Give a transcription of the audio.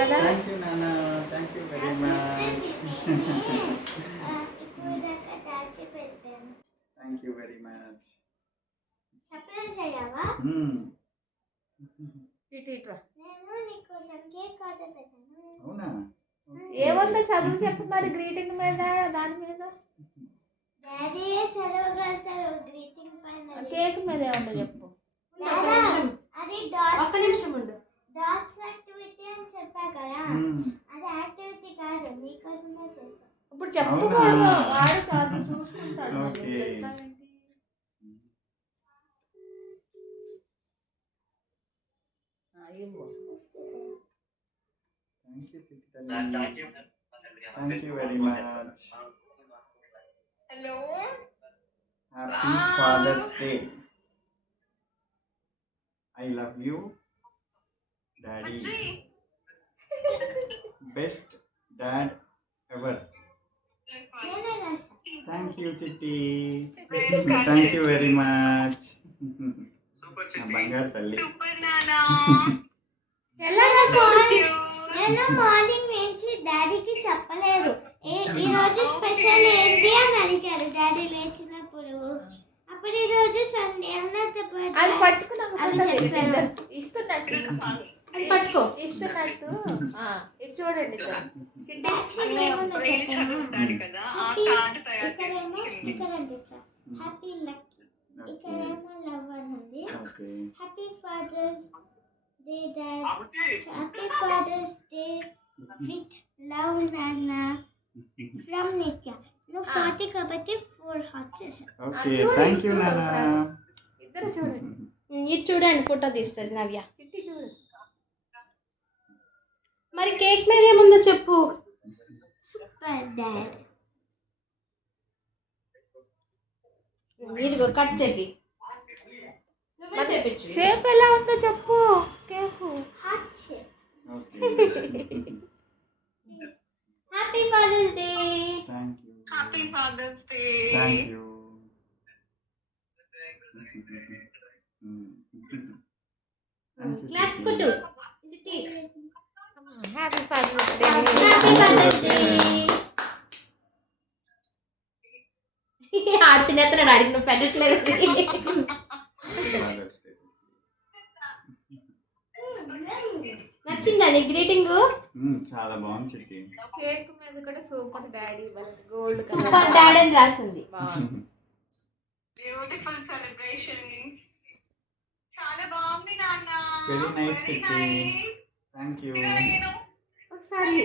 కదా. Thank you నాన్న, thank you very much. Thank you very much. అవునా? ఏముందో చదువు చెప్పు మరి, గ్రీటింగ్ మీద దాని మీద కేక్ మీద ఏముందో చెప్పు. ఒక్క నిమిషం ఉండు. డాట్స్ యాక్టివిటీ అని చెప్పా కదా, అది యాక్టివిటీ కాదు, నీకోసమే చేసా. ఇప్పుడు చెప్పుకోడు వాడు, చదువు చూసుకుంటాడు. Okay. Thank you very much. Hello. Happy Father's Day. I love you, Daddy. Best dad ever. నేనే రాసా. Thank you, Chitti. Thank you very much. Super నా Chitti. బంగారు తల్లి. Super Nana. ఎలా రాసావు? నేను మార్నింగ్ నుంచి డాడీకి చెప్పలేదు. ఈ రోజు స్పెషల్ ఏంటి అని అడిగారు డాడీ లేచినప్పుడు. అప్పుడు ఈ రోజు సండే అది పట్టుకున్నాను చెప్పాను. ఇస్తున్నట్టు, అది పట్టుకో. ఇస్తున్నట్టు. ఇది చూడండి సార్. ఇక్కడేమో స్టిక్కర్ అంటించా, హ్యాపీ లక్కీ. ఇక్కడేమో లవ్ అని ఉంది. Okay. Happy fathers day dad, happy fathers day with love నాన్న ఫ్రమ్ నిత్య. నువ్వు 40 కాబట్టి 4 హార్ట్స్ చేసా. Okay. Thank you, Nana. ఇద్దరు చూడండి. ఇది చూడండి, ఫోటో తీస్తుంది నవ్య. చిట్టి చూడు. మరి కేక్ మీద ఏముందో చెప్పు. Super dad. ఇదిగో కట్ చెప్పి నువ్వే చెప్పించు. షేప్ ఎలా ఉందో చెప్పు. Cake hearts. Okay. Happy fathers Day. Thank you. Happy fathers Day. Thank you. Claps కొట్టు చిట్టి. Happy fathers Day. Happy fathers Day. ఆడుతున్నట్టు అడిగి నువ్వు పెట్టట్లేదు. Father's Day. నచ్చిందా నీ గ్రీటింగ్? చాలా బాగుంది చిట్టి. కేక్ మీద కూడా super daddy gold super dad అని రాసింది. Beautiful celebration. చాలా బాగుంది నాన్న. వెరీ నైస్ చిట్టి. Thank you. ఒకసారి